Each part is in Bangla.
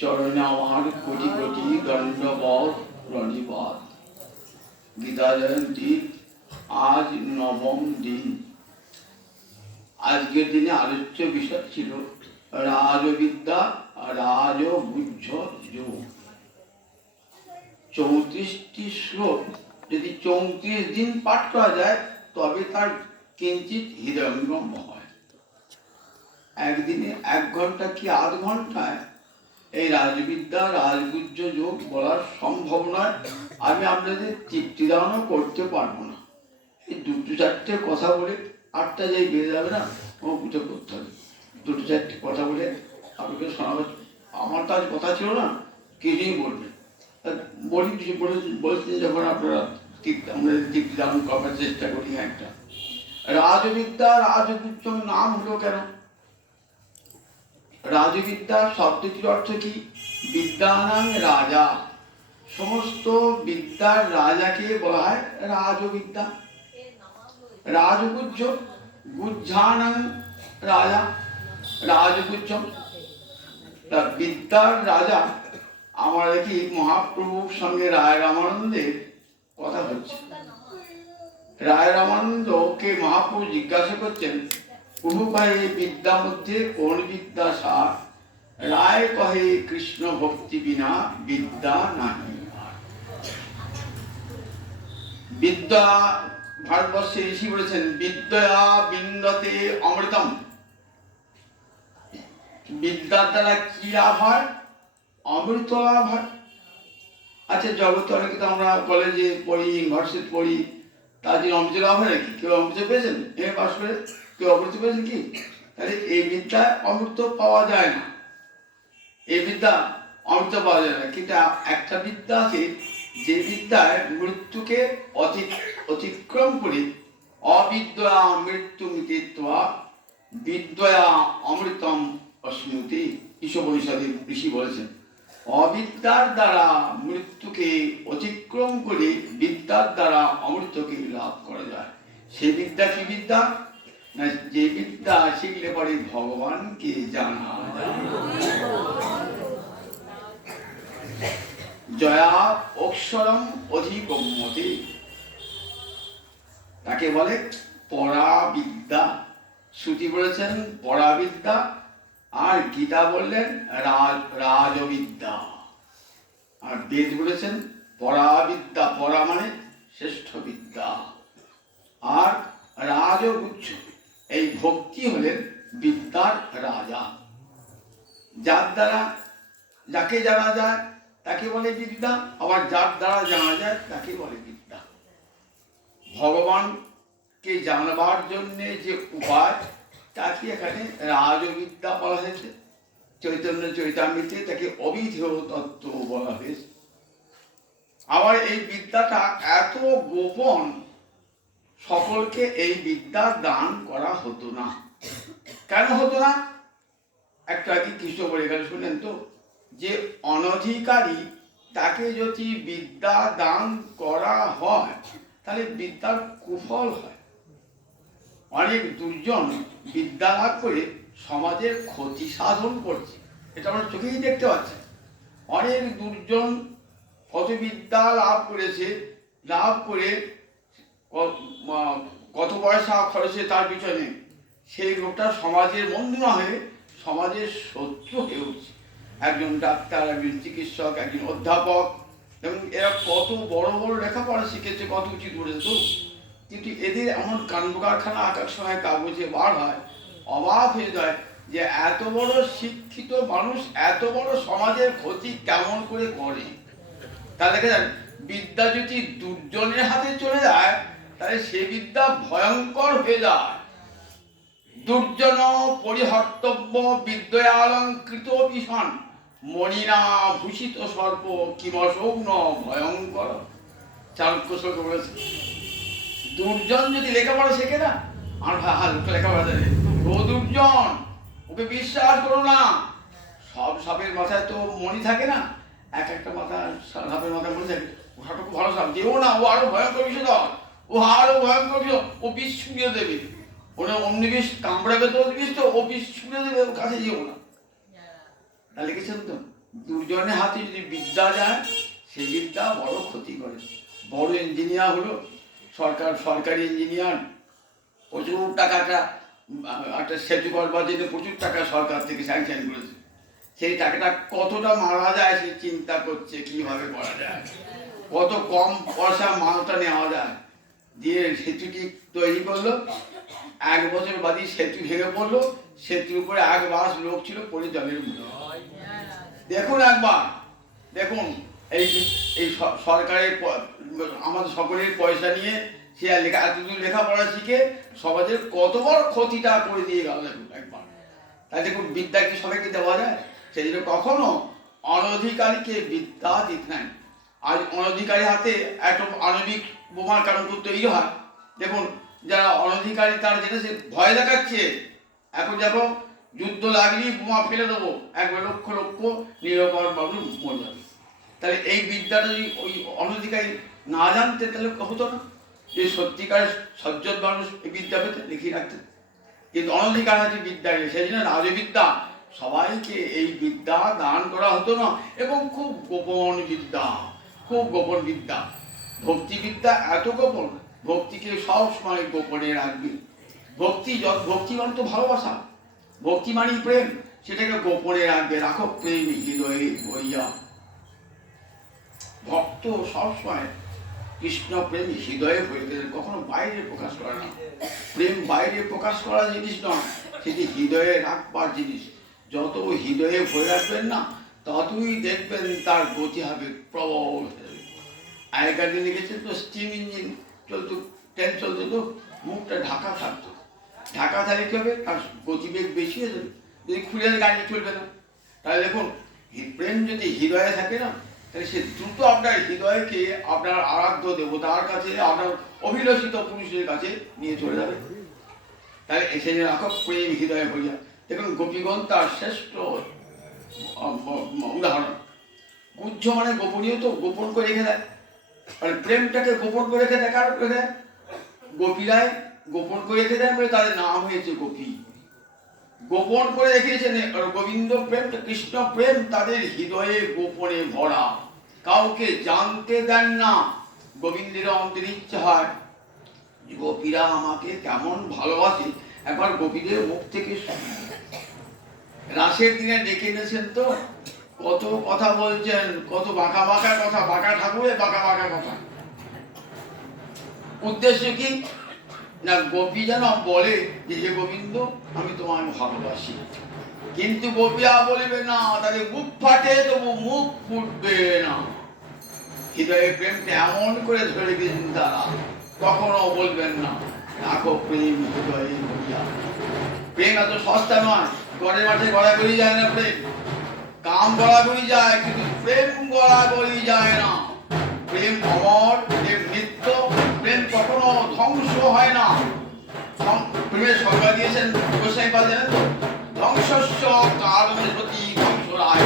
চরণে আমার কোটি কোটি দণ্ডবত প্রণিপাত। গীতা জয়ন্তী আজ নবম দিন। আজকের দিনে আলোচ্য বিষয় ছিল রাজবিদ্যা রাজগুহ্য যোগ। 34টি শ্লোক যদি 34 দিন পাঠ করা যায় তবে তার কিঞ্চিত হৃদয়ঙ্গম হয়। একদিনে 1 ঘন্টা কি আধ ঘন্টায় এই রাজবিদ্যা রাজগুহ্য যোগ বলার সম্ভব নয়। আমি আপনাদের তৃপ্তিদানও করতে পারবো না। এই 2-4টে কথা বলে 8টা যাই বেড়ে যাবে না, ও উঠে করতে হবে। 2-4টে কথা বলে আপনাকে শোনাবো। আমার তো আজ কথা ছিল না, কিছুই বলবেন বলি কিছু বলেছেন যখন আপনারা আমরা তৃপ্তিদান করবার চেষ্টা করি। একটা রাজবিদ্যা রাজগুহ্য নাম হলো কেন? রাজবিদ্যা শব্দটির অর্থ কি? বিদ্যানাং রাজা। সমস্ত বিদ্যার রাজাকে বলা হয় রাজবিদ্যা। রাজগুহ্য গুহ্যানাং রাজা রাজগুহ্য। বিদ্যার রাজা আমার দেখি মহাপ্রভুর সঙ্গে রায় রামানন্দের কথা হচ্ছে। রায় রামানন্দকে মহাপ্রভু জিজ্ঞাসা করছেন, প্রভু কহে বিদ্যা মধ্যে কোন বিদ্যা সার? রায় কহে কৃষ্ণ ভক্তি বিনা বিদ্যা নাহি। বিদ্যা, ভারতবর্ষে ঋষি বলেছেন বিদ্যয়া বিন্দতে অমৃতম। বিদ্যার দ্বারা কি লাভ হয়? অমৃত লাভ হয়। আচ্ছা, জগতে অনেকে তো আমরা কলেজে পড়ি, ইউনিভার্সিটি পড়ি, তার জন্য অমৃত লাভ হয় নাকি? কেউ অমৃত পেয়েছেন? পাশ করে কেউ অমৃত পেয়েছেন কি? তাহলে এই বিদ্যায় অমৃত পাওয়া যায় না। এই বিদ্যা অমৃত পাওয়া যায় না। কিন্তু একটা বিদ্যা আছে যে বিদ্যায় মৃত্যুকে অতিক্রম করে অবিদ্যা মৃত্যু মিতিত্বা বিদ্যয়া অমৃতম অশ্নুতি। ঈশোপনিষদে ঋষি বলেছেন অবিদ্যার দ্বারা মৃত্যুকে অতিক্রম করে বিদ্যার দ্বারা অমৃতকে লাভ করা যায়। সেই বিদ্যা কি বিদ্যা? না, যে বিদ্যা শিখলে পরে ভগবানকে জানা যায়। জয়া অক্ষরম অধিগম্যতে, তাকে বলে পরাবিদ্যা। শ্রুতি বলেছেন পরাবিদ্যা, আর গীতা বললেন রাজবিদ্যা, আর বেদ বলেছেন পরাবিদ্যা। পরা মানে শ্রেষ্ঠ বিদ্যা, আর রাজগুহ্য এই ভক্তি হলেন বিদ্যার রাজা। যার দ্বারা যাকে জানা যায় তাকে বলে বিদ্যা, আবার যার দ্বারা জানা যায় তাকে বলে বিদ্যা। ভগবানকে জানবার জন্য যে উপায় তাকে এখানে রাজবিদ্যা বলা হয়েছে। চৈতন্য চৈতামৃতে তাকে অবিধেয় তত্ত্ব বলা হয়েছে। আবার এই বিদ্যাটা এত গোপন, সকলকে এই বিদ্যা দান করা হতো না। কেন হতো না? একটা কি কৃষ্ণ বলে গেল শুনলেন তো, যে অনধিকারী তাকে যদি বিদ্যা দান করা হয় তাহলে বিদ্যার কুফল হয়। অনেক দুর্জন বিদ্যা লাভ করে সমাজের ক্ষতি সাধন করছে, এটা আমরা চোখেই দেখতে পাচ্ছি। অনেক দুর্জন কত বিদ্যা লাভ করেছে, লাভ করে কত পয়সা খরচে তার পিছনে, সেই লোকটা সমাজের বন্ধু না হয়ে সমাজের শত্রু হয়ে উঠছে। একজন ডাক্তার, একজন চিকিৎসক, একজন অধ্যাপক, এবং এরা কত বড় বড় লেখাপড়া শিখেছে, কত উচিত করেছে তো, কিন্তু এদের এমন কাণ্ড কারখানা আকার সময় কাগজে বার হয়, অবাক হয়ে যায় যে এত বড় শিক্ষিত মানুষ এত বড় সমাজের ক্ষতি কেমন করে করে। তা দেখা যায় বিদ্যা যদি দুর্জনের হাতে চলে যায় তাহলে সে বিদ্যা ভয়ঙ্কর হয়ে যায়। দুর্জন পরিহর্তব্য বিদ্যালঙ্কৃত ভীষণ মণিনা ভূষিত সর্প কিমসৌন ভয়ঙ্কর। চাণক্য শ্লোক বলেছে দুর্জন যদি লেখাপড়া শেখে না, আর লোকটা লেখাপড়া জানে, ও দুর্জন, ওকে বিশ্বাস করো না। সব সাপের মাথায় তো মণি থাকে না, এক একটা মাথা সাপের মাথায় মণি থাকে। ও সাপটা খুব ভালো সাপ, যেও না, ও আরো ভয়ঙ্কর বিষধর, ও আরো ভয়ঙ্কর বিষধর, ও বিষ ছুঁড়ে দেবে। ওরা অন্য বিষ কামড়াবে তো বিষ, তো ও বিষ ছুঁড়ে দেবে, ও কাছে যেও না। তা লিখেছেন তো দুজনের হাতে যদি বিদ্যা যায়, সেই বিদ্যা বড় ক্ষতি করে। বড় ইঞ্জিনিয়ার হলো, সরকারি ইঞ্জিনিয়ার, প্রচুর টাকাটা একটা সেতু করবার জন্য প্রচুর টাকা সরকার থেকে স্যাংশন করেছে। সেই টাকাটা কতটা মারা যায় সে চিন্তা করছে কীভাবে করা যায়, কত কম পয়সা মালটা নেওয়া যায়। দিয়ে সেতুটি তৈরি করলো, 1 বছর বাদে সেতু ভেঙে পড়লো, সেতুর উপরে 1 বাস লোক ছিল, পড়ে জলের মধ্যে। দেখুন একবার, দেখুন এই এই সরকারের আমাদের সকলের পয়সা নিয়ে সে এতদূর লেখাপড়া শিখে সমাজের কত বড় ক্ষতিটা করে দিয়ে গেল। দেখুন একবার, তাই দেখুন বিদ্যা কি সবাইকে দেওয়া যায়? সেই জন্য কখনো অনধিকারীকে বিদ্যা দিতে নাই। আজ অনধিকারী হাতে একটা আণবিক বোমার কারণ তৈরি হয়। দেখুন যারা অনধিকারী তারা যেটা সে ভয় দেখাচ্ছে, এখন দেখো যুদ্ধ লাগলেই বোমা ফেলে দেবো, একবার লক্ষ লক্ষ নিরপরাধ মানুষ মরে যাবে। তাহলে এই বিদ্যাটা যদি ওই অনধিকারী না জানতে তাহলে হতো না, যে সত্যিকার সজ্জন মানুষ এই বিদ্যা পেতে লিখিয়ে রাখতেন। কিন্তু অনধিকার আছে বিদ্যা, সেই জন্য রাজবিদ্যা সবাইকে এই বিদ্যা দান করা হতো না, এবং খুব গোপন বিদ্যা, খুব গোপন বিদ্যা। ভক্তিবিদ্যা এত গোপন, ভক্তিকে সবসময় গোপনে রাখবে। ভক্তি মানে তো ভালোবাসা, ভক্তি মানেই প্রেম, সেটাকে গোপনে রাখবে। রাখো প্রেম হৃদয়ে ভরিয়া। ভক্ত সবসময় কৃষ্ণ প্রেম হৃদয়ে ভরে, কখনো বাইরে প্রকাশ করে না। প্রেম বাইরে প্রকাশ করা জিনিস নয়, সেটি হৃদয়ে রাখবার জিনিস। যত হৃদয়ে ভরে রাখবেন না, ততই দেখবেন তার গতি হবে প্রবল। আগেকার দিনে গেছে তো স্টিম ইঞ্জিন চলতো, ট্রেন চলতো, তো মুখটা ঢাকা থাকতো। ঢাকা থাকলে কী হবে? তার গতিবেগ বেশি হয়ে যাবে, যদি খুলে গাড়ি চলবে না। তাহলে দেখুন প্রেম যদি হৃদয়ে থাকে না, তাহলে সে দ্রুত আপনার হৃদয়কে আপনার আরাধ্য দেবতার কাছে, আপনার অভিলষিত পুরুষের কাছে নিয়ে চলে যাবে। তাহলে এসে রাখো প্রেম হৃদয়ে হইয়া। দেখুন গোপীগণ তার শ্রেষ্ঠ উদাহরণ। গুহ্য মানে গোপনীয়, তো গোপন করে রেখে দেয়। মানে প্রেমটাকে গোপন করে রেখে দেয়, কার রেখে দেয়? গোপীরাই গোপন করে রেখে দেয় বলে তাদের নাম হয়েছে গোপী। গোপন করে রেখেছেন গোবিন্দ প্রেম, কৃষ্ণ প্রেম তাদের হৃদয়ে গোপনে ভরা, কাউকে জানতে দেন না। গোবিন্দের অন্তরে ইচ্ছা হয় গোপীরা আমাকে কেমন ভালোবাসে, একবার গোপীদের মুখ থেকে রাসের দিনে ডেকে এনেছেন, তো কত কথা বলছেন, কত বাঁকা বাঁকা কথা, বাঁকা ঠাকুরে বাঁকা বাঁকা কথা। উদ্দেশ্য কি না, গোপী যেন বলে যে হে গোবিন্দ আমি তোমায় ভালোবাসি। কিন্তু গোপীরা বলবে না, তাদের বুক ফাটে তবু মুখ ফুটবে না। হৃদয়ে প্রেমকে এমন করে ধরে গেছেন তারা, কখনো বলবেন না রাখো প্রেম হৃদয়ে ভরিয়া। প্রেম এত সস্তা নয়, ঘরের মাঠে গড়াগড়ি যায় না প্রেম। কাম গড়াগড়ি যায়, কিন্তু প্রেম গড়াগড়ি যায় না। প্রেম অমর, প্রেম নিত্য, প্রেম কখনো ধ্বংস হয় না। প্রেমের সংজ্ঞা দিয়েছেন গোসাই পাল, জানেন তো? ধ্বংসস্য কারণে সতী ধ্বংসরায়।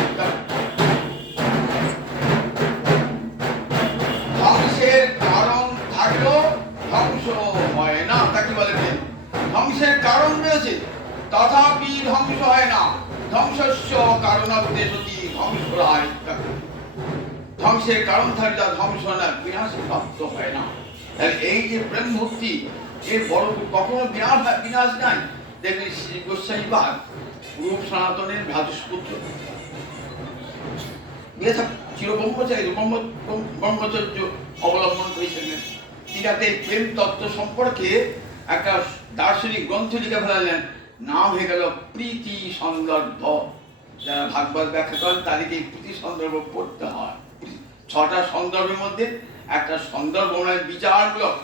ধ্বংসের কারণ থাকলেও ধ্বংস হয় না, তাকে বলে প্রেম। ধ্বংসের কারণ রয়েছে, তথাপি ধ্বংস হয় না। ধ্বংসস্য কারণাবতে সতী ধ্বংসরায়। ধ্বংসের কারণ থাকলে ধ্বংস না, বিনাশ প্রাপ্ত হয় না। এই যে প্রেম ভক্তি, এর বড় কখনো বিনাশ নাই। দেখবেন শ্রী গোস্বামী পাদ রূপ সনাতনের ভ্রাতুষ্পুত্র, চির ব্রহ্মচর্য অবলম্বন করেছিলেন। তিনাতে প্রেম তত্ত্ব সম্পর্কে একটা দার্শনিক গ্রন্থ লিখে ফেলালেন, নাম হয়ে গেল প্রীতি সন্দর্ভ। যারা ভাগবত ব্যাখ্যা করেন তাদেরকে এই প্রীতি সন্দর্ভ পড়তে হয়। 6টা সন্দর্ভের মধ্যে একটা সন্দর্ভ মানে বিচারমূলক।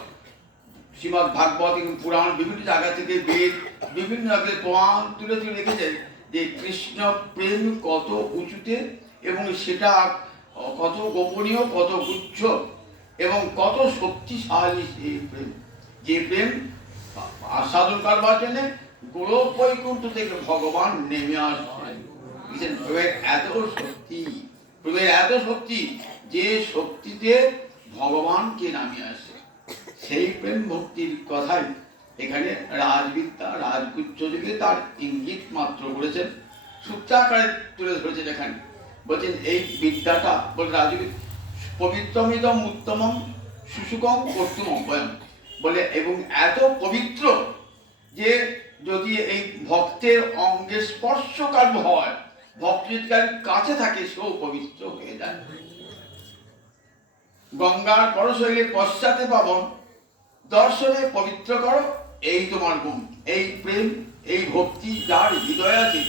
শ্রীমদ্ ভাগবত এবং পুরাণ বিভিন্ন জায়গা থেকে বেদ বিভিন্ন জায়গায় প্রমাণ তুলে তুলে রেখেছে যে কৃষ্ণ প্রেম কত উঁচুতে, এবং সেটা কত গোপনীয়, কত গুচ্ছ এবং কত শক্তিশালী সেই প্রেম। যে প্রেম আস্বাদন করবার জন্য গোলক বৈকুণ্ঠ থেকে ভগবান নেমে আসছেন। প্রেমের এত শক্তি, প্রেমের এত শক্তি, যে শক্তিতে ভগবানকে নামিয়ে আসে। সেই প্রেম ভক্তির কথাই এখানে রাজবিদ্যা রাজগুচ্ছ যুগে তার ইঙ্গিত মাত্র করেছেন, সূত্রাকারে তুলে ধরেছেন। এখানে বলছেন এই বিদ্যাটা বলে রাজবিদ পবিত্রমিদম উত্তমম শুশুকম কর্তুম অব্যয়ম বলে, এবং এত পবিত্র যে যদি এই ভক্তের অঙ্গে স্পর্শকার্য হয়, ভক্ত যদি তার কাছে থাকে সেও পবিত্র হয়ে যায়। গঙ্গার পরশ হইলে পশ্চাতে পাবন, দর্শনে পবিত্র করো এই তোমার গুণ। এই প্রেম, এই ভক্তি যার হৃদয়ে আছে,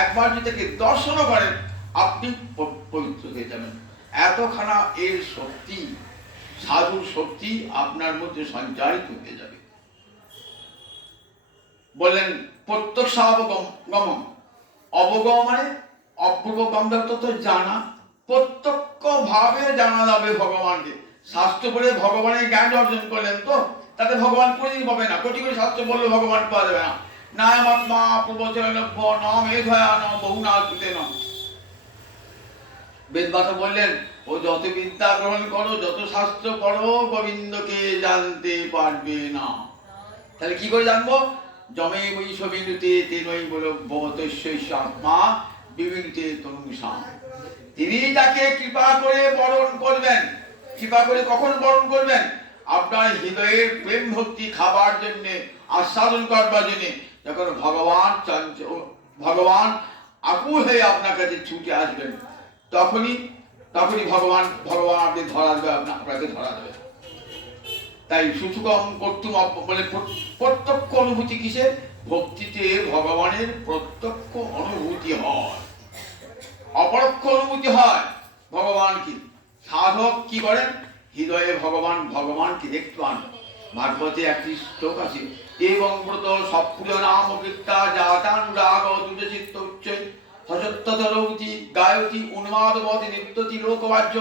একবার যদি তাকে দর্শন করেন আপনি পবিত্র হয়ে যাবেন। এতখানা এর শক্তি, সাধুর শক্তি আপনার মধ্যে সঞ্চারিত হয়ে যাবে। বললেন প্রত্যক্ষাবগম, অবগম মানে অপূর্বগম তো জানা, প্রত্যক্ষ ভাবে জানা যাবে ভগবানকে। শাস্ত্র পড়ে ভগবানের জ্ঞান অর্জন করলেন তো তাতে ভগবান কোনোদিন পাবে না। কোটি কোটি শাস্ত্র বললে ভগবান পাওয়া যাবে না। নায়মাত্মা প্রবচনলভ্য ন মেধয়া ন বহুনা কৃতে ন। বেদবাসা বললেন ও যত বিদ্যা গ্রহণ করো, যত শাস্ত্র পড়ো, গোবিন্দকে জানতে পারবে না। তাহলে কি করে জানবো? জমে বৈশ বিনুতে তেনই বলো ভবতস্য আত্মা বিবিনুতে তনুষাম। তিনি তাকে কৃপা করে বরণ করবেন। কৃপা করে কখন বরণ করবেন? আপনার হৃদয়ের প্রেম ভক্তি খাবার জন্যে, আস্বাদন করবার জন্যে যখন ভগবান আকুল হয়ে আপনার কাছে ছুটে আসবেন, তখনই ভগবান আপনি ধরা দেবে, আপনাকে ধরা দেবে। তাই সুসুকম কর্তুম বলে প্রত্যক্ষ অনুভূতি কিসে? ভক্তিতে ভগবানের প্রত্যক্ষ অনুভূতি হয়, অপরোক্ষ অনুভূতি হয় ভগবানকে। সাধক কি করেন? হৃদয়ে ভগবানকে দেখতে পান। ভাগবতে একটি শ্লোক আছে, এবং ব্রত সপ্রিয় নাম কীর্তা জাতানুরাগ দুর্চিত্ত উচ্চ হসত্যতরৌতি গায়তি উন্মাদবতী নিত্যতি লোকবাহ্য।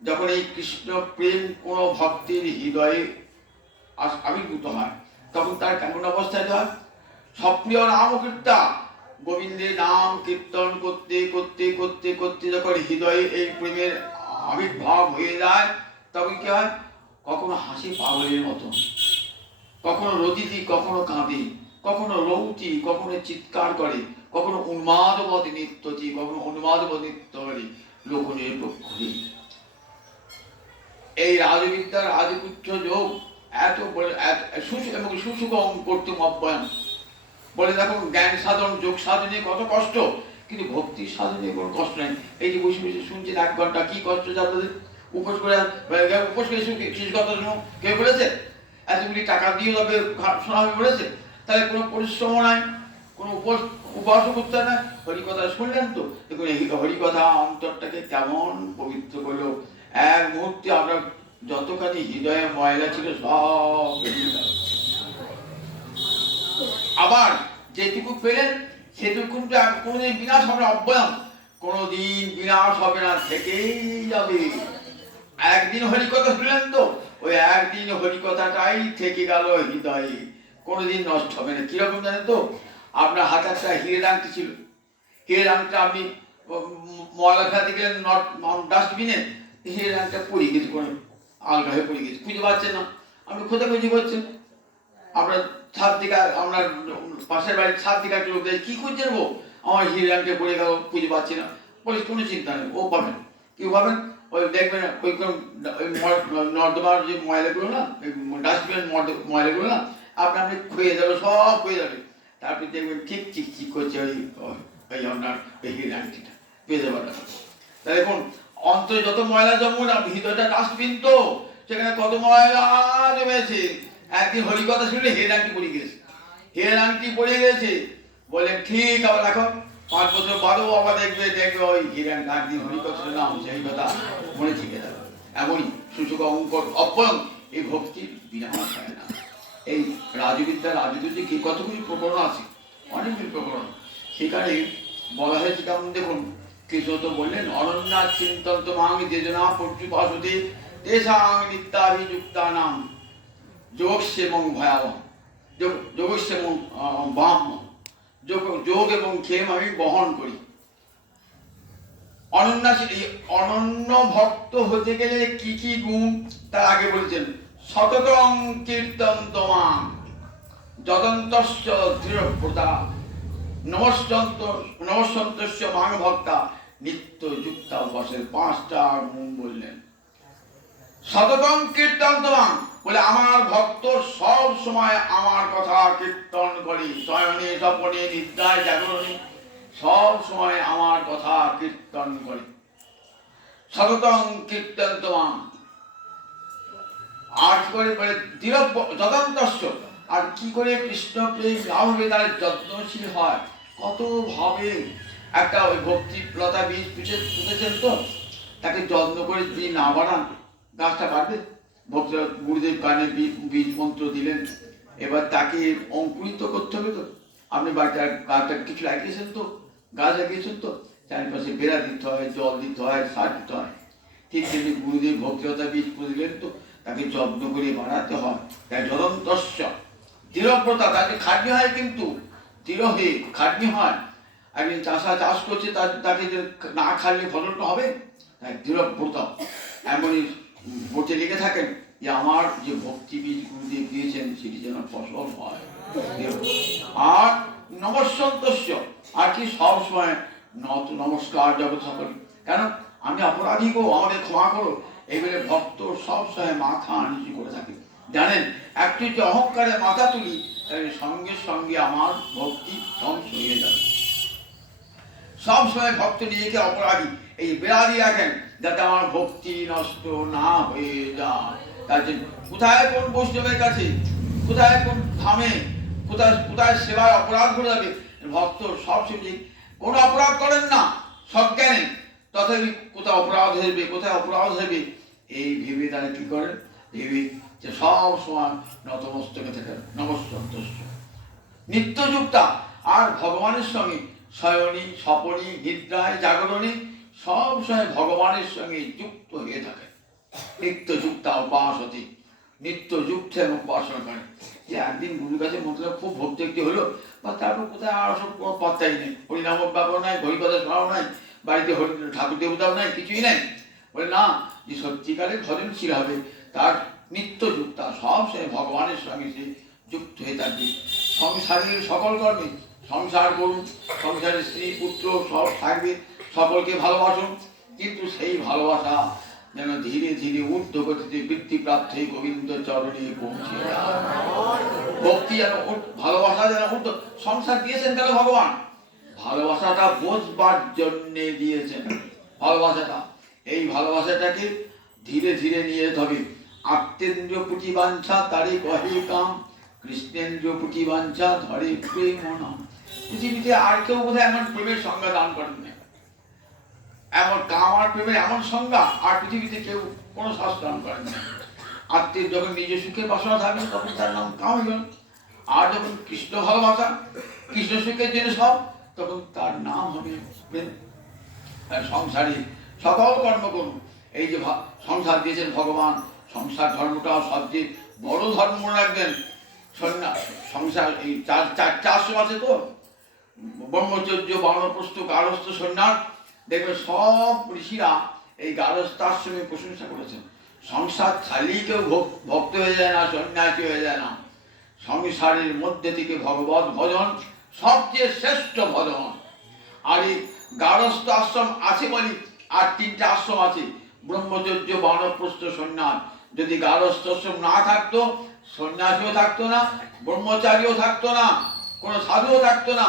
যখন এই কৃষ্ণ প্রেম কোন ভক্তের হৃদয়ে আবির্ভূত হয়, তখন তার কেমন অবস্থায় হয়? সপ্রিয় নাম কীর্তা, গোবিন্দের নাম কীর্তন করতে করতে করতে করতে যখন হৃদয়ে এই প্রেমের আবির্ভাব হয়ে যায়, তখন কি হয়? কখনো হাসি পাগলের মতো, কখনো রদিতি, কখনো কাঁদে, কখনো রৌতি, কখনো চিৎকার করে, কখনো উন্মাদবতী নৃত্যতি, কখনো উন্মাদবতী নৃত্য করে লোকনিরপেক্ষ। এই রাজবিদ্যার আদিপুত্র যোগ এত এবং সুসুকম কর্তুম অব্যয়ম বলে। দেখো জ্ঞান সাধন, যোগ সাধনে কত কষ্ট, কিন্তু ভক্তি সাধনে কোনো কষ্ট নেই। এই যে বসে বসে শুনছেন 1 ঘন্টা, কি কষ্ট যাদের উপোস করে শেষ কথা শুনো, কেউ বলেছে? এতগুলি টাকা দিয়ে তবে শোনা হবে বলেছে? তাহলে কোনো পরিশ্রম নাই, কোনো উপাসও করতে হয় না, হরিকথা শুনলেন তো। দেখুন এই হরিকথা অন্তরটাকে কেমন পবিত্র করলো। এক মুহূর্তে আমরা যতখানি হৃদয়ে ময়লা ছিল সব বেরিয়ে গেল। আবার যেটুকু পেলেন সেটুকু কোনোদিন বিনাশ হবে না, অব্যয়ম কোনোদিন বিনাশ হবে না, থেকেই যাবে। একদিন হরিকথা শুনলেন তো, ওই একদিন হরিকথাটাই থেকে গেল হৃদয়ে, কোনোদিন নষ্ট হবে না। কিরকম জানেন তো? আপনার হাতে একটা হিরের আংটি ছিল, হিরের আংটা আপনি ময়লা ফেলাতে গেলেন ডাস্টবিনে, হিরের আংটা পড়ে গেছে, কোনো আলগা হয়ে পড়ে গেছে, খুঁজে পাচ্ছেন না। আপনি খোঁজাখুঁজি করছেন, আপনার ছাদ থেকে, আপনার পাশের বাড়ির ছাদ থেকে একটা লোক কি খুঁজছে নেবো, আমার হিরের আংটা পড়ে গেল, খুঁজে পাচ্ছি না। বলে কোনো চিন্তা নেই, ও পাবেন। কেউ পাবেন? ওই দেখবেন ওই নর্দমার যে ময়লাগুলো না, ডাস্টবিনের ময়লাগুলো না, আপনি খুঁয়ে যাবে, সব খুঁয়ে যাবে। তারপরে দেখবেন ঠিক চিকচিক করছে ওই আপনার ওই হিরের আংটিটা পেয়ে যাওয়াটা। তাই দেখুন অন্তরে যত ময়লা জমুন, হৃদয়টা ডাস্টবিন তো, সেখানে কত ময়লা জমেছে। একদিন হরিকথা শুনলে হিরের আংটি পড়ে গেছে, হিরের আংটি পড়ে গেছে। বলেন ঠিক, আবার দেখো 5 বছর বাদও আবার দেখবে ওই হিরেন একদিন হরিকথা নাম সেই কথা মনে থেকে যাবে। এমনই সুসুক অঙ্কর অব্যয়ম এই ভক্তির বিনাশ হয় না। এই রাজবিদ্যা রাজনীতি কি কতগুলি প্রকরণ আছে, অনেকগুলি প্রকরণ। সেখানে বলা হয়েছে কেমন দেখুন, কৃষ্ণ তো বললেন অনন্যা চিন্তন মাং যোজনা পর্যুপাসতে তেষাং নিত্যাভিযুক্তা নাম যোগস্যেমং ভয়াবহ, যোগস্যেমং বাম, যোগ এবং ক্ষেম আমি বহন করি। অনন্য ভক্ত হতে গেলে কি কি গুণ তার আগে বলছেন, সততং কীর্তন তোমাং যদন্তস্য দৃঢ়ব্রতা নমস্যন্তস্য মাং ভক্তা নিত্য যুক্তা উপাসের 5টা গুণ বললেন। সততং কীর্তনতমাং বলে আমার ভক্ত সব সময় আমার কথা কীর্তন করে, শয়নে স্বপনে নিদ্রায় জাগরণে সব সময় আমার কথা কীর্তন করে। সততং কীর্তনতমাং। আর কি করে বলে যদন্তস্য, আর কি করে কৃষ্ণ প্রেম লাভ হবে তার যত্নশীল হয়। কত ভাবে একটা ওই ভক্তিলতা বীজ পুঁতেছেন তো, তাকে যত্ন করে যদি না বাড়ান গাছটা বাড়বে? ভক্ত গুরুদেব কানে বীজ মন্ত্র দিলেন, এবার তাকে অঙ্কুরিত করতে হবে তো। আপনি বাড়িতে গাছটা কিছু লাগিয়েছেন তো, গাছ লাগিয়েছেন তো, চারিপাশে বেড়া দিতে হয়, জল দিতে হয়, সার দিতে হয়। ঠিক তেমনি গুরুদেব ভক্তিলতা বীজ পুঁতে দিলেন তো, তাকে যত্ন করে বাড়াতে হয়। তাই যদন্তস্য দৃঢ়ব্রতা, তাকে খাটনি হয়, কিন্তু দৃঢ় হয়ে খাটনি হয়। একদিন চাষ করছে, তাকে না খাটলে ফলনটা হবে। তাই দৃঢ়ব্রতা। এমনই বইতে লিখে থাকেন যে আমার যে ভক্তি বীজ গুরুদেব দিয়েছেন সেটি যেন ফসল হয়। আর নমস্যন্তস্য, আর কি সবসময় নমস্কার জগৎ সকল, কেন আমি অপরাধী গো, আমাকে ক্ষমা করো, এবারে ভক্ত সবসময় মাথা নিচু করে থাকে। জানেন, একটু যে অহংকারে মাথা তুলি তাহলে সঙ্গে সঙ্গে আমার ভক্তি ধ্বংস হয়ে যাবে। সবসময় ভক্ত নিজেকে অপরাধী এই বেড়াদি রাখেন, যাতে আমার ভক্তি নষ্ট না হয়ে যায়। তার জন্য কোথায় কোন বৈষ্ণবের কাছে, কোথায় কোন ধামে, কোথায় সেবার অপরাধ করে যাবে, ভক্ত সবসময় কোনো অপরাধ করেন না সজ্ঞানে, তথাপি কোথায় অপরাধ হইবে, কোথায় অপরাধ হইবে এই ভেবে তারা কি করেন, ভেবে যে সব সময় নতমস্তকে থাকেন। নমস্যন্তস্য নিত্যযুক্তা, আর ভগবানের সঙ্গে শয়নী স্বপনী নিদ্রায় জাগরণে সব সময় ভগবানের সঙ্গে যুক্ত হয়ে থাকে। নিত্যযুক্তা উপাসতে, নিত্যযুক্ত এবং উপাসনা করে। যে একদিন গুরুর কাছে মতলব খুব ভক্তি একটি হলো, বা তারপর কোথায় আর সব কোনো পাত্তাই নেই, হরিনাম ব্যাপার নাই, হরিকথা শোনাও নাই, বাড়িতে ঠাকুর দেবতাও নাই, কিছুই নাই। বলে না, যে সত্যিকারে ভজনশীল হবে তার নিত্যযুক্তা, সব সময় ভগবানের সঙ্গে সে যুক্ত হয়ে থাকবে। সংসারের সকল কর্মে সংসার করুন, সংসারের স্ত্রী পুত্র সব থাকবে, সকলকে ভালোবাসুন, কিন্তু সেই ভালোবাসা যেন ধীরে ধীরে ঊর্ধ্ব গতিতে বৃত্তি প্রাপ্ত হয়ে গোবিন্দ চরণে পৌঁছে যায়। ভক্তি যেন ভালোবাসা যেন ঊর্ধ্ব। সংসার দিয়েছেন কেন ভগবান? ভালোবাসাটা বোঝবার জন্যে দিয়েছেন। ভালোবাসাটা, এই ভালোবাসাটাকে ধীরে ধীরে নিয়ে যেতে হবে। আত্মেন্দ্র পুটি বাঞ্ছা তারে কহে কাম, কৃষ্ণেন্দ্র পুটি বাঞ্ছা ধরে প্রেম নাম। পৃথিবীতে আর কেউ বোধহয় এমন প্রেমের সংজ্ঞা দান করেন না, এমন কাম আর প্রেমের এমন সংজ্ঞা আর পৃথিবীতে কেউ কোনো শাস্ত্র দান করেন না। আত্মের যখন নিজের সুখের বাসনা থাকবে তখন তার নাম কাম হইল, আর যখন কৃষ্ণ ভালোবাসা, কৃষ্ণ সুখের জন্য সব, তখন তার নাম হবে প্রেম। সংসারে সকল কর্ম করুন। এই যে সংসার দিয়েছেন ভগবান, সংসার ধর্মটাও সবচেয়ে বড় ধর্ম মনে রাখবেন। সংসার এই চারটে আশ্রম আছে তো, ব্রহ্মচর্য, বানপ্রস্থ, গারস্থ, সন্ন্যাস। দেখবেন সব ঋষিরা এই গারস্থ আশ্রমে প্রশংসা করেছেন। সংসার খালি কেউ ভক্ত হয়ে যায় না, সন্ন্যাসী হয়ে যায় না। সংসারের মধ্যে থেকে ভগবত ভজন সবচেয়ে শ্রেষ্ঠ ভজন। আর এই গারস্থ আশ্রম আছে বলি, আর 3টে আশ্রম আছে, ব্রহ্মচর্য, বানপ্রস্থ, সন্ন্যাস। যদি গারস্থ আশ্রম না থাকতো, সন্ন্যাসীও থাকতো না, ব্রহ্মচারীও থাকতো না, কোনো সাধুও থাকতো না,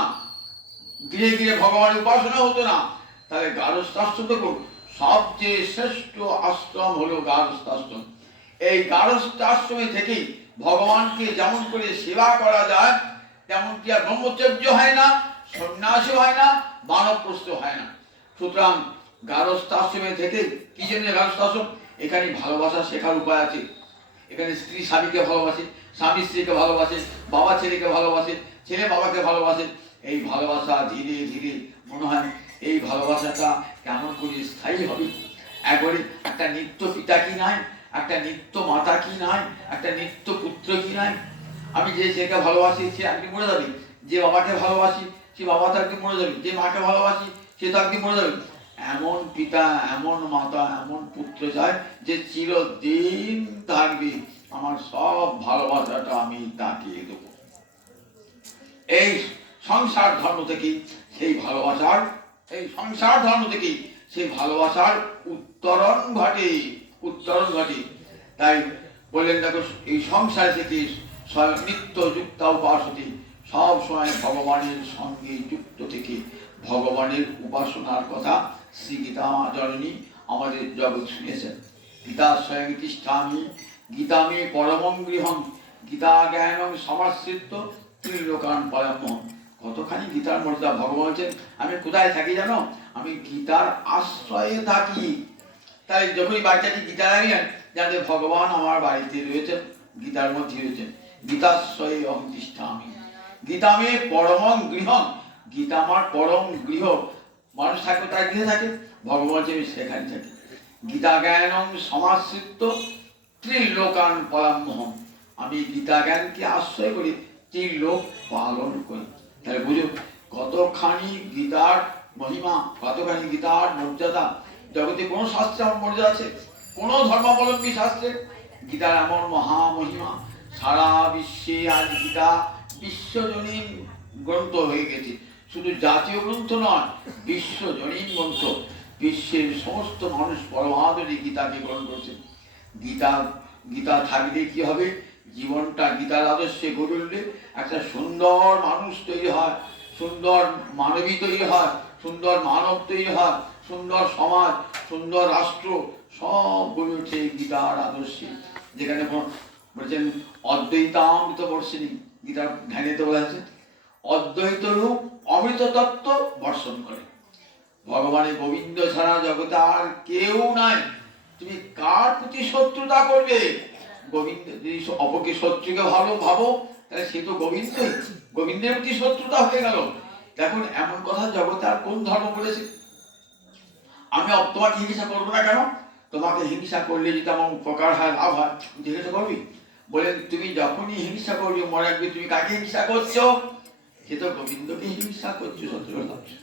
গৃহে গৃহে ভগবানের উপাসনা হতো না, তাহলে গারস্থ আশ্রম দেখুন সবচেয়ে শ্রেষ্ঠ আশ্রম হলো গারস্থ আশ্রম। এই গারস্থ আশ্রমে থেকেই ভগবানকে যেমন করে সেবা করা যায়, তেমন কি আর ব্রহ্মচর্য হয় না, সন্ন্যাসী হয় না, বানপ্রস্থ হয় না। সুতরাং গারস্থ আশ্রমে থেকে কি জন্য গারস্থ আশ্রম? এখানে ভালোবাসা শেখার উপায় আছে। এখানে স্ত্রী স্বামীকে ভালোবাসে, স্বামী স্ত্রীকে ভালোবাসে, বাবা ছেলেকে ভালোবাসে, ছেলে বাবাকে ভালোবাসে। এই ভালোবাসা ধীরে ধীরে মনে হয় এই ভালোবাসাটা কেমন করে স্থায়ী হবে। একবারে একটা নিত্য পিতা কি নাই, একটা নিত্য মাতা কি নাই, একটা নিত্য পুত্র কি নাই। আমি যে ছেলেকে ভালোবাসি সে একদিন মরে যাবে, যে বাবাকে ভালোবাসি সে বাবা তো একদিন মরে যাবে, যে মাকে ভালোবাসি সে তো একদিন মরে যাবে। এমন পিতা, এমন মাতা, এমন পুত্র চায় যে চিরদিন থাকবে, আমার সব ভালোবাসাটা আমি তাকে দেবো। এই সংসার ধর্ম থেকে সেই ভালোবাসার এই সংসার ধর্ম থেকেই সেই ভালোবাসার উত্তরণ ঘটে, উত্তরণ ঘটে। তাই বললেন দেখো, এই সংসার থেকে নিত্য যুক্ত উপাসতি, সব সময় ভগবানের সঙ্গে যুক্ত থেকে ভগবানের উপাসনার কথা শ্রী গীতা জননী আমাদের জগৎ শুনিয়েছেন। গীতা স্বয়ং তিষ্ঠামি গীতামি পরমং গৃহং গীতা জ্ঞানং সমাশ্রিত ত্রিলোকান পরমং। কতখানি গীতার মর্যাদা! ভগবান বলছেন আমি কোথায় থাকি জানো? আমি গীতার আশ্রয়ে থাকি। তাই যখনই বাচ্চাটি গীতা লাগলেন, যাতে ভগবান আমার বাড়িতে রয়েছেন, গীতার মধ্যে রয়েছেন। গীতাশ্রয়ে অহং তিষ্ঠামি গীতামে পরমং গৃহং। গীতা আমার পরম গৃহ। মানুষ থাকে তার গৃহে থাকে, ভগবান আমি সেখানে থাকি। গীতা জ্ঞানং সমাশ্রিত ত্রিলোকান পরামহম। আমি গীতা জ্ঞানকে আশ্রয় করি, ত্রিলোক পালন করি। তাহলে বুঝো কতখানি গীতার মহিমা, কতখানি গীতার মর্যাদা। জগতে কোনো শাস্ত্রে আমার মর্যাদা আছে? কোনো ধর্মাবলম্বী শাস্ত্রে গীতার এমন মহামহিমা? সারা বিশ্বে আজ গীতা বিশ্বজনীন গ্রন্থ হয়ে গেছে। শুধু জাতীয় গ্রন্থ নয়, বিশ্বজনীন গ্রন্থ। বিশ্বের সমস্ত মানুষ পরমাদরে গীতাকে গ্রহণ করছে। গীতা থাকলে কি হবে? জীবনটা গীতার আদর্শে গড়ে উঠলে একটা সুন্দর মানুষ তৈরি হয়, সুন্দর মানবী তৈরি হয়, সুন্দর মানব তৈরি হয়, সুন্দর সমাজ, সুন্দর রাষ্ট্র, সব গড়ে উঠে গীতার আদর্শে। যেখানে বলছেন অদ্বৈতামৃত বর্ষিণী, গীতার ধ্যানেতে বলা আছে অদ্বৈত রূপ অমৃত তত্ত্ব বর্ষণ করে। ভগবানের গোবিন্দ ছাড়া জগতে আর কেউ নাই। তুমি কার প্রতি শত্রুতা করবে? গোবিন্দ যদি অপরকে শত্রুকে ভালো ভাবো, তাহলে সে তো গোবিন্দই, গোবিন্দের প্রতি শত্রুতা হয়ে গেল। দেখুন এমন কথা জগতে আর কোন ধর্ম বলেছে? আমি তোমাকে হিংসা করবো না কেন? তোমাকে হিংসা করলে যদি আমার উপকার হয়, লাভ হয়, জিজ্ঞাসা করবি? বলেন তুমি যখনই হিংসা করবে, মনে রাখবে তুমি কাকে হিংসা করছো? সে তো গোবিন্দকে হিংসা করছো, শত্রু ভাবছো।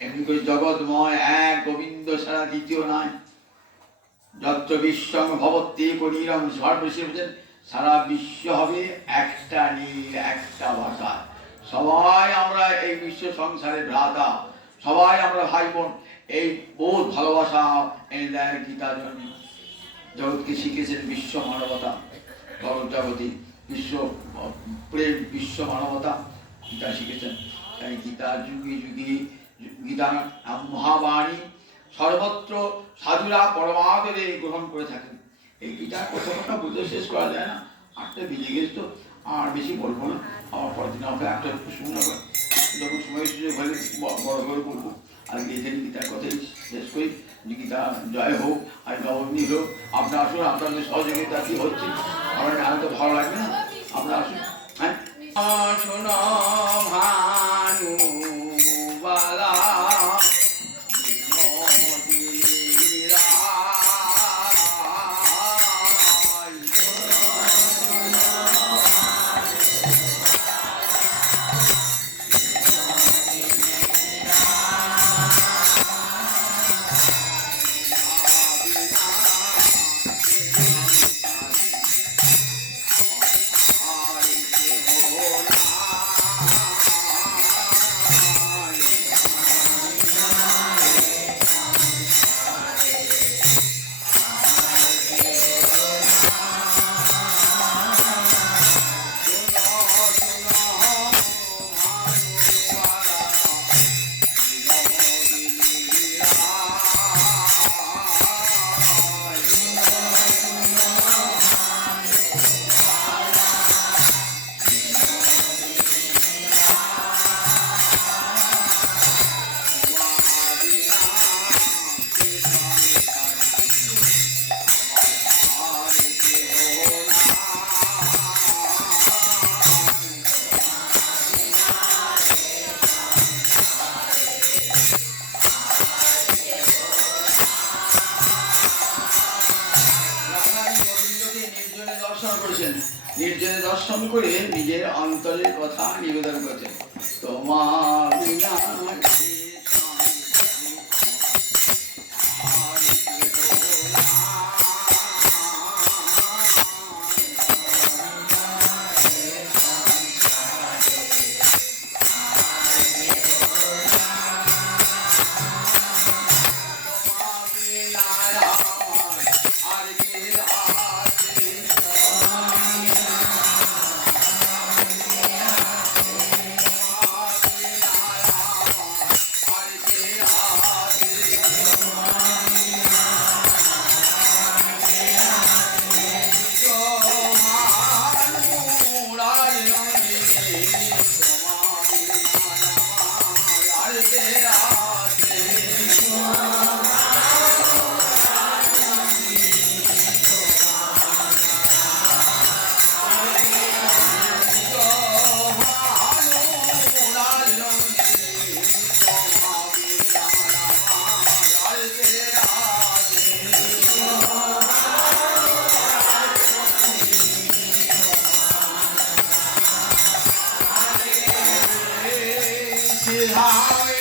এমনি করে জগৎময় এক, গোবিন্দ ছাড়া দ্বিতীয় নাই। যত্র বিশ্বং ভবত্যে করিরং সর্বশেষ বলছেন সারা বিশ্ব হবে একটা নীল, একটা ভাষা। সবাই আমরা এই বিশ্ব সংসারে ভ্রাতা, সবাই আমরা ভাই বোন। এই বোধ ভালোবাসা এনে দেয় গীতা জননী। জগৎকে শিখেছেন বিশ্ব মানবতা, জগতে বিশ্ব প্রেম, বিশ্ব মানবতা গীতা শিখেছেন। তাই গীতা যুগে যুগে গীতা মহাবাণী সর্বত্র সাধুরা পরমাদরে গ্রহণ করে থাকেন। এই গীতার কথা বুঝতে শেষ করা যায় না। 8টা বেজে গেছে তো আর বেশি বলবো না। আমার পরের দিন আমাকে একটা শুনে হবে, যখন সময় সুযোগ হলে বড় করে বলবো। আজকে এখানে গীতার কথাই শেষ করি। গীতা জয় হোক, আর নবমী হোক। আপনারা আসুন, আপনাদের সহযোগিতা কি হচ্ছে আমার জানা তো ভালো লাগবে না। আপনারা আসুন। হ্যাঁ শোনো ভানু বালা নির্জনে দর্শন করে নিজের অন্তরের কথা নিবেদন করেছেন। তোমার বিনা Hare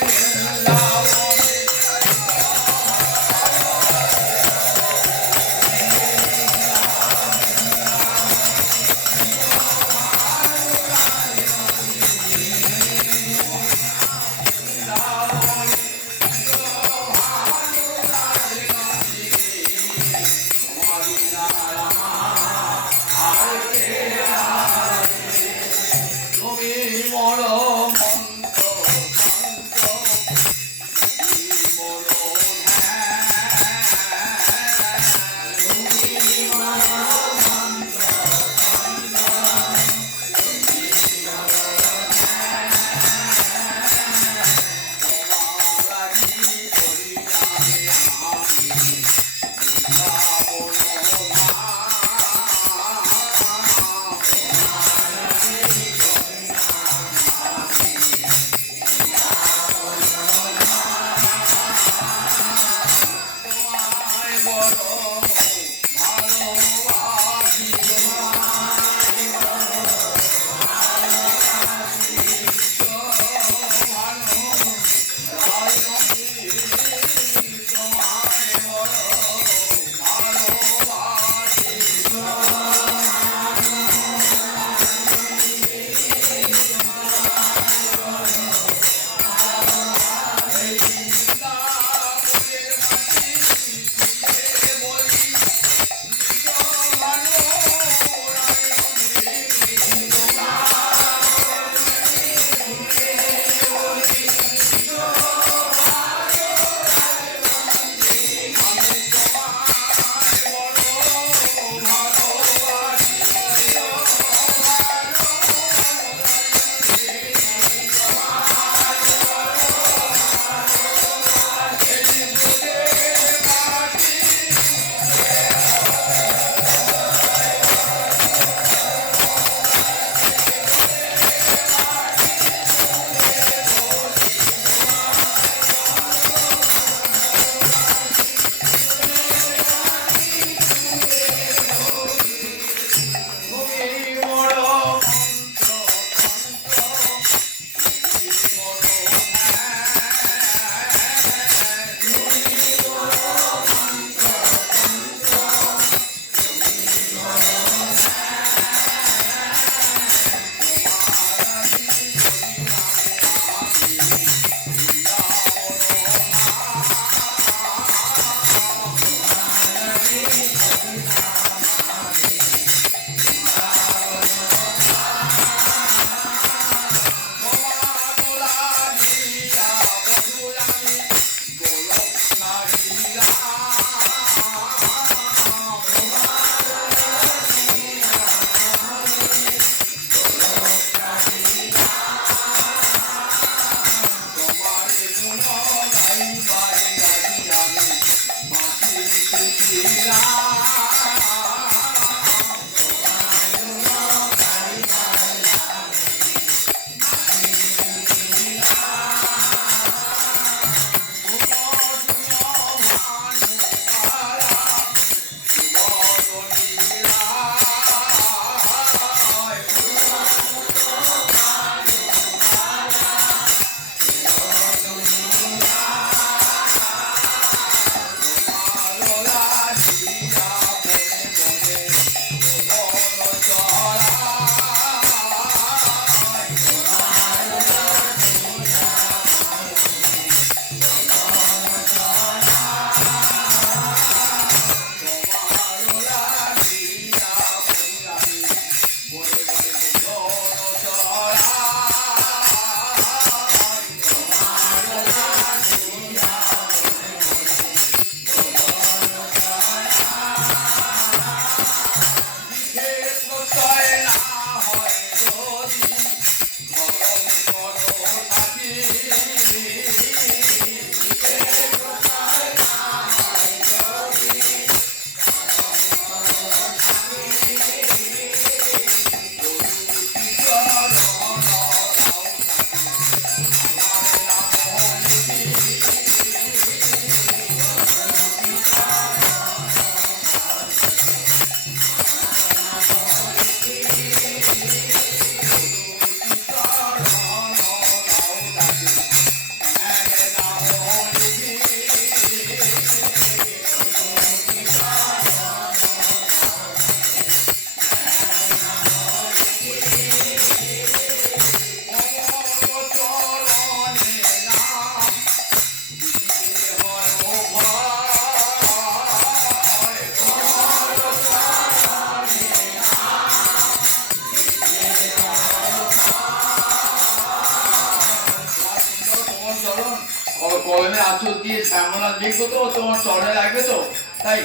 শ্যামলা লিখবো তো তোমার চলে লাগবে তো, তাই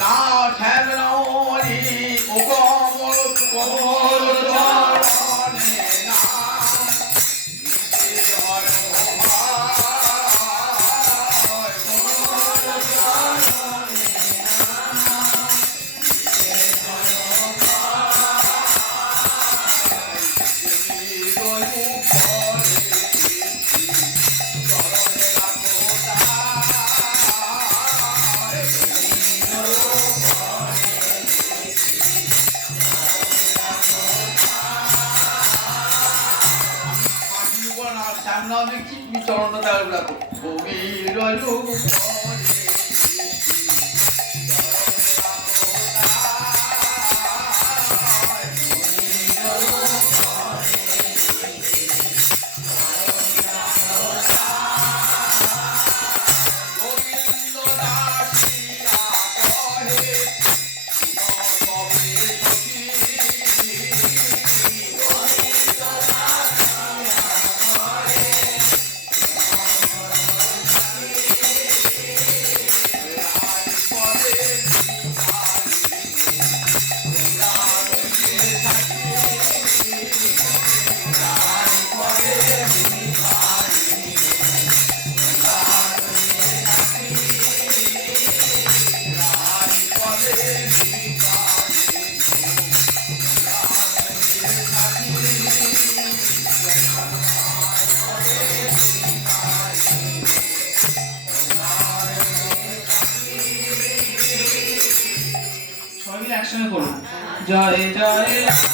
না শ্যামলা ও কমল কমল চরণে না শ্যামলা কি চরণটা রাখো কবির একসঙ্গে করুন। জয় জয়